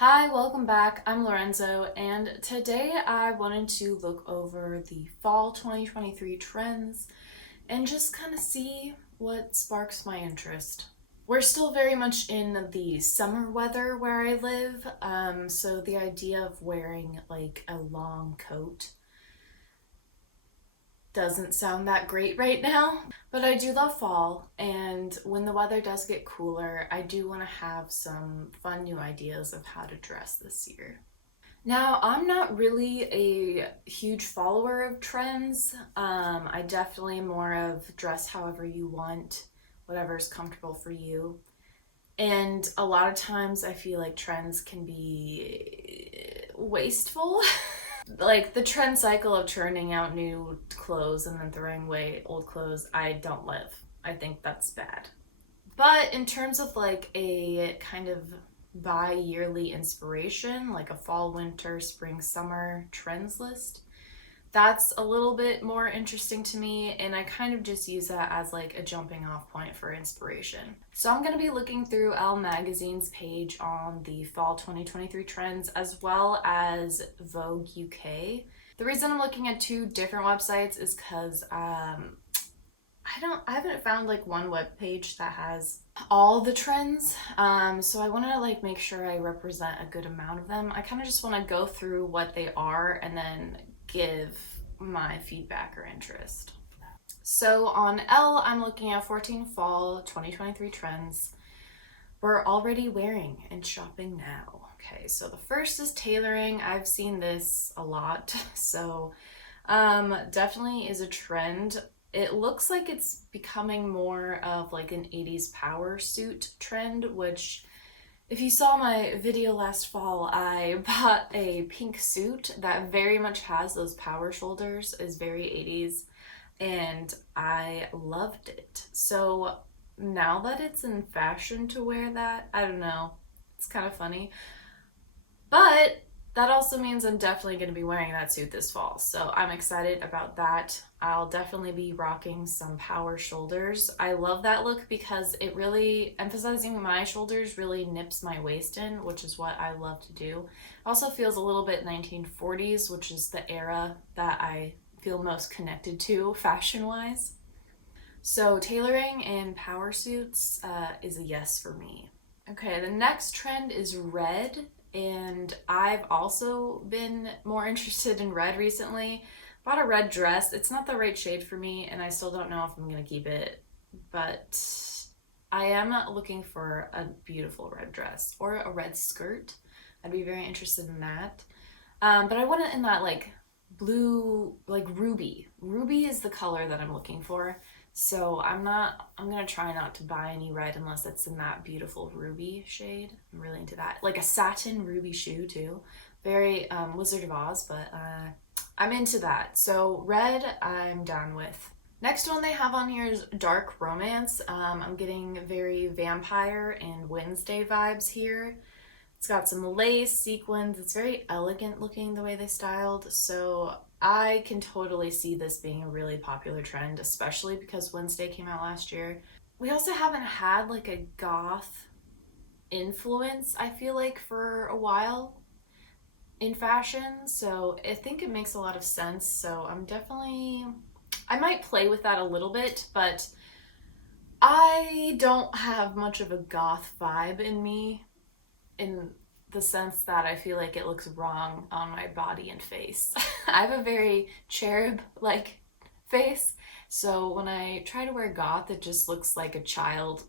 Hi, welcome back. I'm Lorenzo, and today I wanted to look over the fall 2023 trends and just kind of see what sparks my interest. We're still very much in the summer weather where I live, so the idea of wearing like a long coat doesn't sound that great right now. But I do love fall, and when the weather does get cooler, I do want to have some fun new ideas of how to dress this year. Now, I'm not really a huge follower of trends. I definitely am more of dress however you want, whatever's comfortable for you. And a lot of times I feel like trends can be wasteful. Like the trend cycle of churning out new clothes and then throwing away old clothes, I don't live. I think that's bad. But in terms of like a kind of bi-yearly inspiration, like a fall, winter, spring, summer trends list, that's a little bit more interesting to me, and I kind of just use that as like a jumping off point for inspiration. So I'm going to be looking through Elle Magazine's page on the fall 2023 trends as well as Vogue UK. The reason I'm looking at two different websites is because I haven't found like one web page that has all the trends. So I want to like make sure I represent a good amount of them. I kind of just want to go through what they are and then give my feedback or interest. So on L, I'm looking at 14 fall 2023 trends we're already wearing and shopping now. Okay, so the first is tailoring. I've seen this a lot. So definitely is a trend. It looks like it's becoming more of like an 80s power suit trend, which if you saw my video last fall, I bought a pink suit that very much has those power shoulders, is very 80s, and I loved it. So now that it's in fashion to wear that, I don't know, it's kind of funny. But that also means I'm definitely going to be wearing that suit this fall. So I'm excited about that. I'll definitely be rocking some power shoulders. I love that look because it really, emphasizing my shoulders really nips my waist in, which is what I love to do. Also feels a little bit 1940s, which is the era that I feel most connected to fashion wise. So tailoring and power suits is a yes for me. Okay, the next trend is red, and I've also been more interested in red recently. Bought a red dress. It's not the right shade for me, and I still don't know if I'm gonna keep it, but I am looking for a beautiful red dress or a red skirt. I'd be very interested in that. But I want it in that like blue, like ruby. Ruby is the color that I'm looking for. So I'm gonna try not to buy any red unless it's in that beautiful ruby shade. I'm really into that. Like a satin ruby shoe too. Very Wizard of Oz, but I'm into that. So red, I'm down with. Next one they have on here is dark romance. I'm getting very vampire and Wednesday vibes here. It's got some lace, sequins. It's very elegant looking the way they styled. So I can totally see this being a really popular trend, especially because Wednesday came out last year. We also haven't had like a goth influence, I feel like, for a while in fashion. So I think it makes a lot of sense. So I might play with that a little bit, but I don't have much of a goth vibe in me in the sense that I feel like it looks wrong on my body and face. I have a very cherub like face, so when I try to wear goth, it just looks like a child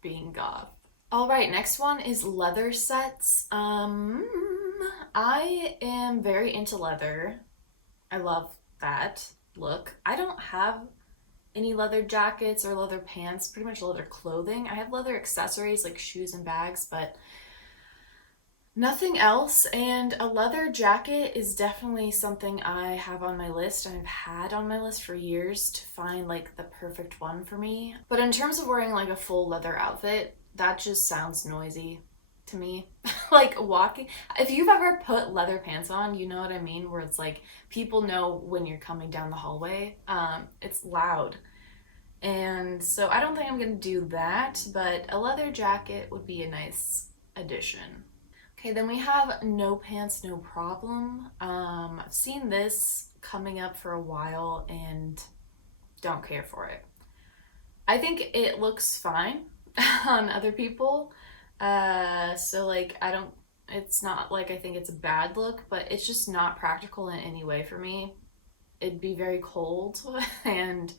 being goth. All right, next one is leather sets. I am very into leather. I love that look. I don't have any leather jackets or leather pants, pretty much leather clothing. I have leather accessories like shoes and bags, but nothing else, and a leather jacket is definitely something I have on my list. I've had on my list for years to find like the perfect one for me. But in terms of wearing like a full leather outfit, that just sounds noisy to me. Like walking, if you've ever put leather pants on, you know what I mean, where it's like people know when you're coming down the hallway. It's loud. And so I don't think I'm gonna do that, but a leather jacket would be a nice addition. Okay, then we have no pants, no problem. I've seen this coming up for a while and don't care for it. I think it looks fine on other people. So like I don't it's not like I think it's a bad look, but it's just not practical in any way for me. It'd be very cold and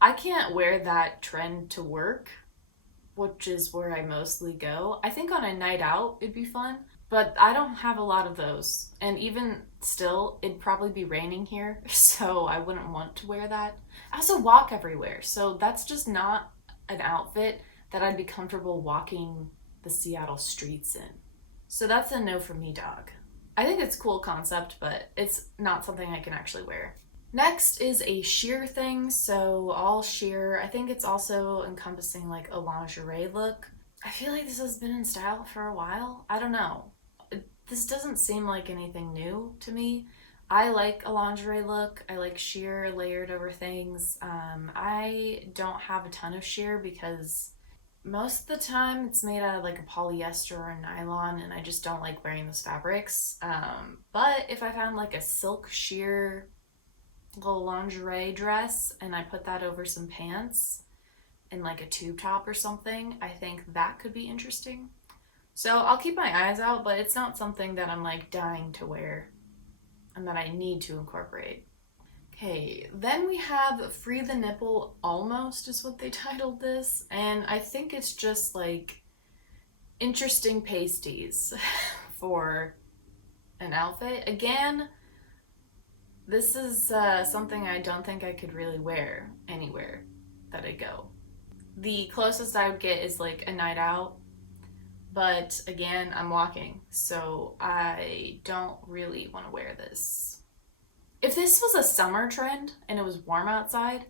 I can't wear that trend to work, which is where I mostly go. I think on a night out it'd be fun, but I don't have a lot of those. And even still, it'd probably be raining here, so I wouldn't want to wear that. I also walk everywhere, so that's just not an outfit that I'd be comfortable walking the Seattle streets in. So that's a no for me, dog. I think it's a cool concept, but it's not something I can actually wear. Next is a sheer thing, so all sheer. I think it's also encompassing like a lingerie look. I feel like this has been in style for a while. I don't know. This doesn't seem like anything new to me. I like a lingerie look. I like sheer layered over things. I don't have a ton of sheer because most of the time it's made out of like a polyester or a nylon, and I just don't like wearing those fabrics. But if I found like a silk sheer little lingerie dress and I put that over some pants and like a tube top or something, I think that could be interesting. So I'll keep my eyes out, but it's not something that I'm like dying to wear and that I need to incorporate. Okay, then we have Free the Nipple Almost is what they titled this, and I think it's just like interesting pasties for an outfit. Again, this is something I don't think I could really wear anywhere that I go. The closest I would get is like a night out, but again, I'm walking, so I don't really want to wear this. If this was a summer trend and it was warm outside,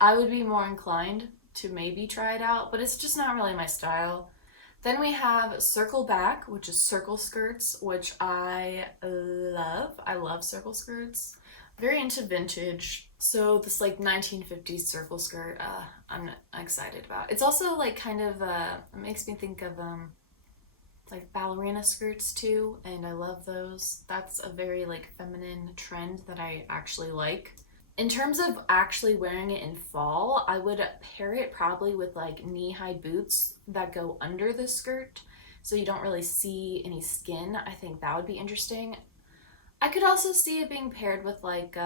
I would be more inclined to maybe try it out, but it's just not really my style. Then we have Circle Back, which is circle skirts, which I love. I love circle skirts. Very into vintage. So this like 1950s circle skirt, I'm excited about. It's also like kind of it makes me think of like ballerina skirts too, and I love those. That's a very like feminine trend that I actually like. In terms of actually wearing it in fall, I would pair it probably with like knee-high boots that go under the skirt so you don't really see any skin. I think that would be interesting. I could also see it being paired with like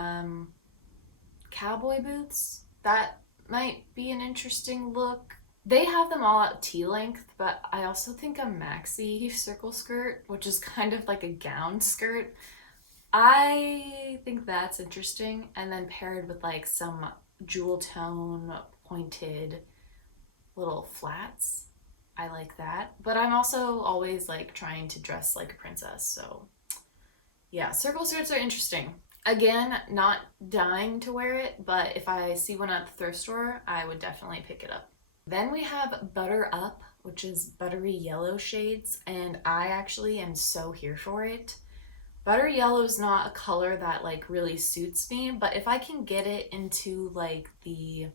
cowboy boots. That might be an interesting look. They have them all at T-length, but I also think a maxi circle skirt, which is kind of like a gown skirt, I think that's interesting. And then paired with like some jewel tone pointed little flats. I like that. But I'm also always like trying to dress like a princess. So yeah, circle skirts are interesting. Again, not dying to wear it, but if I see one at the thrift store, I would definitely pick it up. Then we have Butter Up, which is buttery yellow shades, and I actually am so here for it. Buttery yellow is not a color that like really suits me, but if I can get it into like the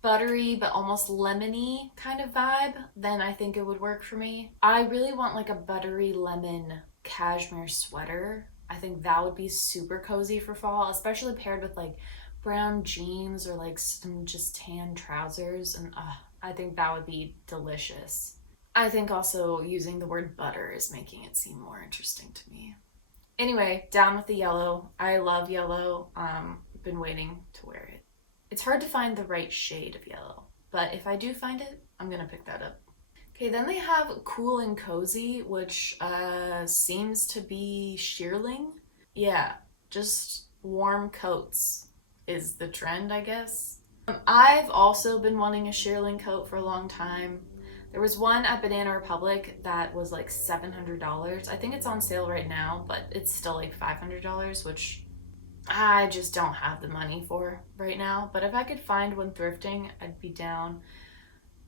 buttery but almost lemony kind of vibe, then I think it would work for me. I really want like a buttery lemon cashmere sweater. I think that would be super cozy for fall, especially paired with like brown jeans or like some just tan trousers, and I think that would be delicious. I think also using the word butter is making it seem more interesting to me. Anyway, down with the yellow. I love yellow. Been waiting to wear it. It's hard to find the right shade of yellow, but if I do find it, I'm gonna pick that up. Okay, then they have Cool and Cozy, which seems to be shearling. Yeah, just warm coats is the trend, I guess. I've also been wanting a shearling coat for a long time. There was one at Banana Republic that was like $700. I think it's on sale right now, but it's still like $500, which I just don't have the money for right now. But if I could find one thrifting, I'd be down.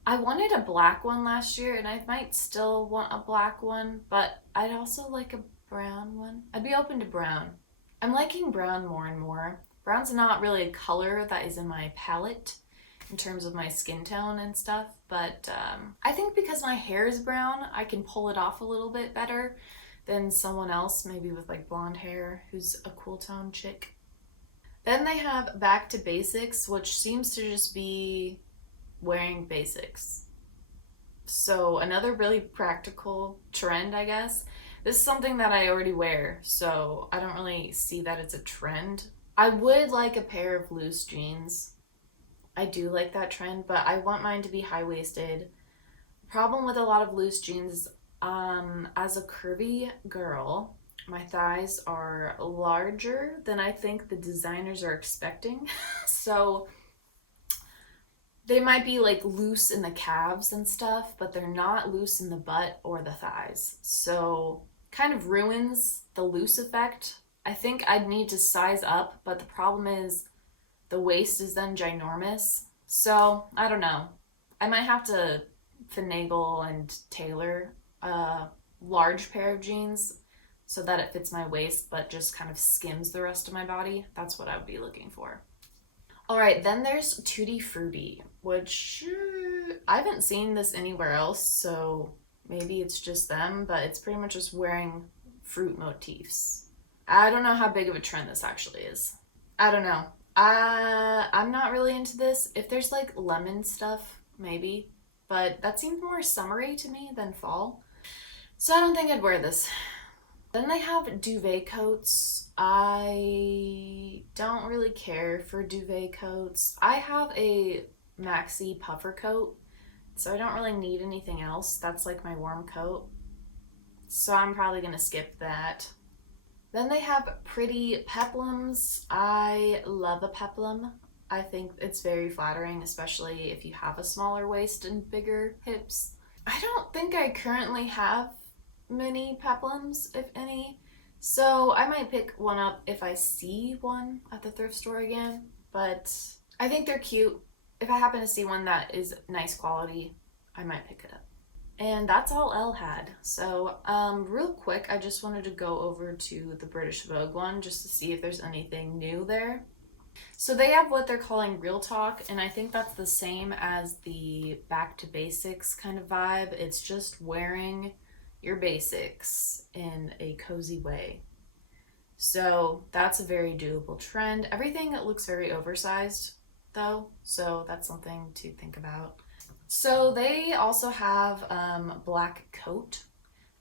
I wanted a black one last year, and I might still want a black one, but I'd also like a brown one. I'd be open to brown. I'm liking brown more and more. Brown's not really a color that is in my palette, in terms of my skin tone and stuff, but I think because my hair is brown, I can pull it off a little bit better than someone else, maybe with like blonde hair, who's a cool tone chick. Then they have Back to Basics, which seems to just be wearing basics. So another really practical trend, I guess. This is something that I already wear, so I don't really see that it's a trend. I would like a pair of loose jeans. I do like that trend, but I want mine to be high-waisted. Problem with a lot of loose jeans, as a curvy girl, my thighs are larger than I think the designers are expecting. So they might be like loose in the calves and stuff, but they're not loose in the butt or the thighs. So kind of ruins the loose effect. I think I'd need to size up, but the problem is the waist is then ginormous. So I don't know. I might have to finagle and tailor a large pair of jeans so that it fits my waist but just kind of skims the rest of my body. That's what I would be looking for. All right, then there's Tutti Frutti, which I haven't seen this anywhere else, so maybe it's just them, but it's pretty much just wearing fruit motifs. I don't know how big of a trend this actually is. I don't know. I'm not really into this. If there's like lemon stuff, maybe, but that seems more summery to me than fall. So I don't think I'd wear this. Then they have duvet coats. I don't really care for duvet coats. I have a maxi puffer coat, so I don't really need anything else. That's like my warm coat. So I'm probably gonna skip that. Then they have pretty peplums. I love a peplum. I think it's very flattering, especially if you have a smaller waist and bigger hips. I don't think I currently have many peplums, if any. So I might pick one up if I see one at the thrift store again. But I think they're cute. If I happen to see one that is nice quality, I might pick it up. And that's all Elle had. So real quick, I just wanted to go over to the British Vogue one just to see if there's anything new there. So they have what they're calling Real Talk, and I think that's the same as the Back to Basics kind of vibe. It's just wearing your basics in a cozy way. So that's a very doable trend. Everything looks very oversized though, so that's something to think about. So they also have black coat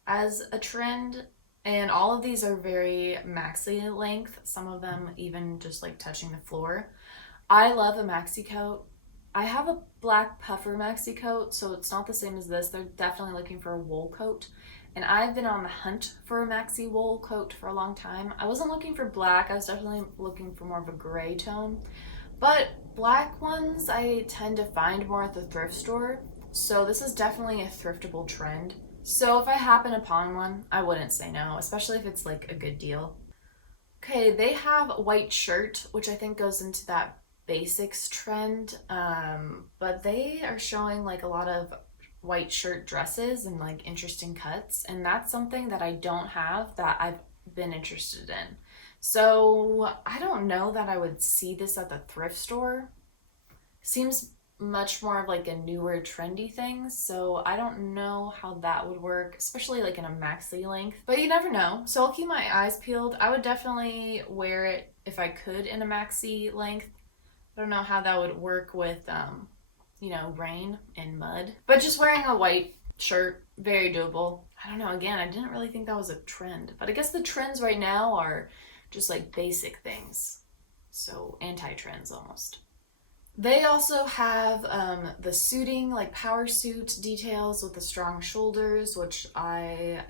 as a trend, and all of these are very maxi length, some of them even just like touching the floor. I love a maxi coat. I have a black puffer maxi coat, so it's not the same as this. They're definitely looking for a wool coat. And I've been on the hunt for a maxi wool coat for a long time. I wasn't looking for black, I was definitely looking for more of a gray tone. But black ones I tend to find more at the thrift store. So this is definitely a thriftable trend. So if I happen upon one, I wouldn't say no, especially if it's like a good deal. Okay, they have a white shirt, which I think goes into that basics trend, but they are showing like a lot of white shirt dresses and like interesting cuts, and that's something that I don't have that I've been interested in. So I don't know that I would see this at the thrift store. Seems much more of like a newer trendy thing, so I don't know how that would work, especially like in a maxi length, but you never know. So I'll keep my eyes peeled. I would definitely wear it if I could in a maxi length. I don't know how that would work with rain and mud, but just wearing a white shirt, very doable. I don't know, again, I didn't really think that was a trend, but I guess the trends right now are just like basic things, so anti-trends almost. They also have the suiting, like power suit details with the strong shoulders, which I'm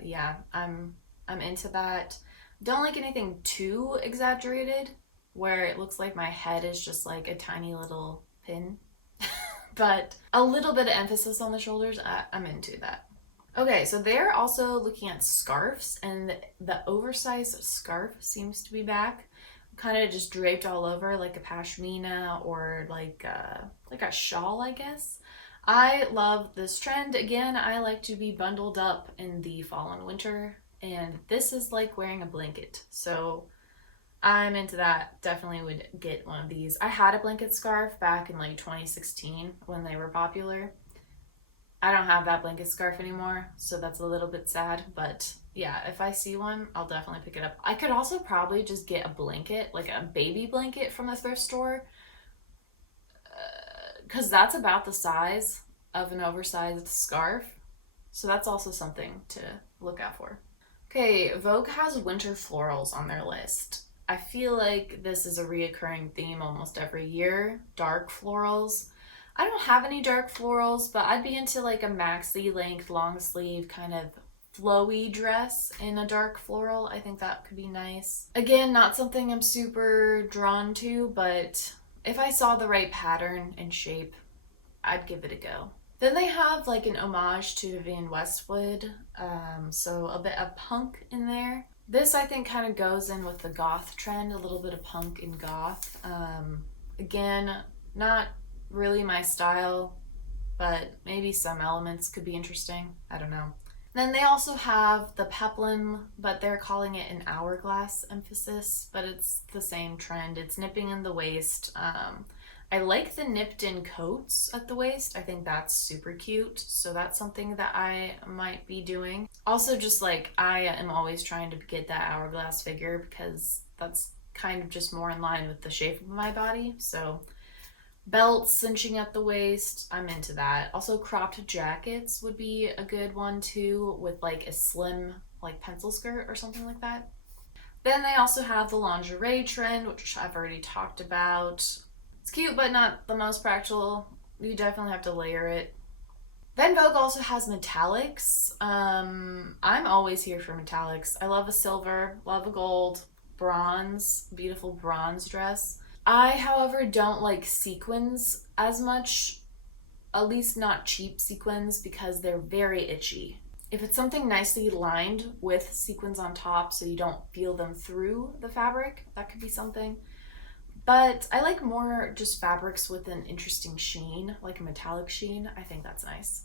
into that. Don't like anything too exaggerated, where it looks like my head is just like a tiny little pin. But a little bit of emphasis on the shoulders, I'm into that. Okay, so they're also looking at scarves, and the oversized scarf seems to be back. Kind of just draped all over like a pashmina or like a shawl, I guess. I love this trend. Again, I like to be bundled up in the fall and winter, and this is like wearing a blanket. So I'm into that. Definitely would get one of these. I had a blanket scarf back in like 2016 when they were popular. I don't have that blanket scarf anymore, so that's a little bit sad. But yeah, if I see one, I'll definitely pick it up. I could also probably just get a blanket, like a baby blanket from the thrift store, because that's about the size of an oversized scarf. So that's also something to look out for. Okay, Vogue has winter florals on their list. I feel like this is a reoccurring theme almost every year. Dark florals. I don't have any dark florals, but I'd be into like a maxi length, long sleeve, kind of flowy dress in a dark floral. I think that could be nice. Again, not something I'm super drawn to, but if I saw the right pattern and shape, I'd give it a go. Then they have like an homage to Vivienne Westwood, so a bit of punk in there. This I think kind of goes in with the goth trend, a little bit of punk and goth. Again, not really my style, but maybe some elements could be interesting. I don't know. Then they also have the peplum, but they're calling it an hourglass emphasis, but it's the same trend. It's nipping in the waist. I like the nipped in coats at the waist. I think that's super cute. So that's something that I might be doing. Also, just like I am always trying to get that hourglass figure because that's kind of just more in line with the shape of my body. So belts cinching at the waist, I'm into that. Also, cropped jackets would be a good one too, with like a slim like pencil skirt or something like that. Then they also have the lingerie trend, which I've already talked about. It's cute, but not the most practical. You definitely have to layer it. Then Vogue also has metallics. I'm always here for metallics. I love a silver, love a gold, bronze, beautiful bronze dress. I, however, don't like sequins as much, at least not cheap sequins, because they're very itchy. If it's something nicely lined with sequins on top so you don't feel them through the fabric, that could be something. But I like more just fabrics with an interesting sheen, like a metallic sheen. I think that's nice.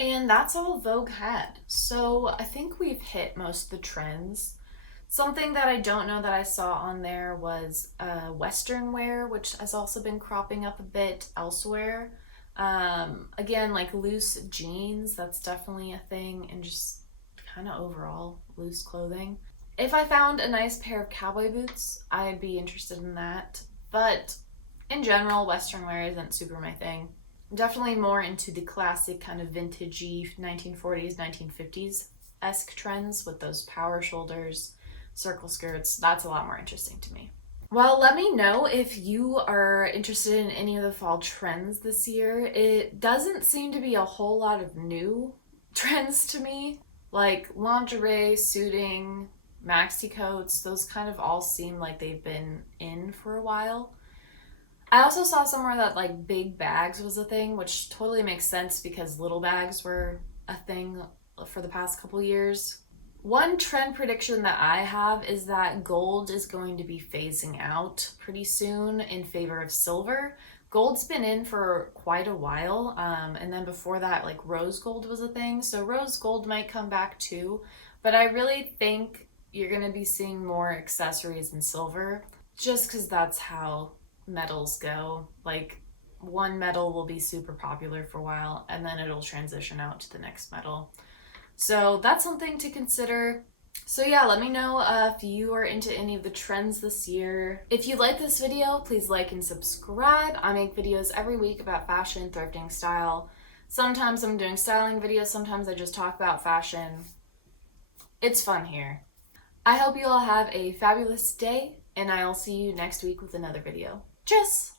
And that's all Vogue had. So I think we've hit most of the trends. Something that I don't know that I saw on there was Western wear, which has also been cropping up a bit elsewhere. Again, like loose jeans, that's definitely a thing, and just kind of overall loose clothing. If I found a nice pair of cowboy boots, I'd be interested in that. But in general, Western wear isn't super my thing. I'm definitely more into the classic kind of vintagey 1940s, 1950s-esque trends with those power shoulders, circle skirts. That's a lot more interesting to me. Well, let me know if you are interested in any of the fall trends this year. It doesn't seem to be a whole lot of new trends to me, like lingerie, suiting, maxi coats. Those kind of all seem like they've been in for a while. I also saw somewhere that like big bags was a thing, which totally makes sense because little bags were a thing for the past couple years. One trend prediction that I have is that gold is going to be phasing out pretty soon in favor of silver. Gold's been in for quite a while, and then before that, like rose gold was a thing. So rose gold might come back too, but I really think you're going to be seeing more accessories in silver just because that's how metals go. Like one metal will be super popular for a while and then it'll transition out to the next metal. So that's something to consider. So yeah, let me know if you are into any of the trends this year. If you like this video, please like and subscribe. I make videos every week about fashion, thrifting, style. Sometimes I'm doing styling videos, sometimes I just talk about fashion. It's fun here. I hope you all have a fabulous day, and I'll see you next week with another video. Tschüss!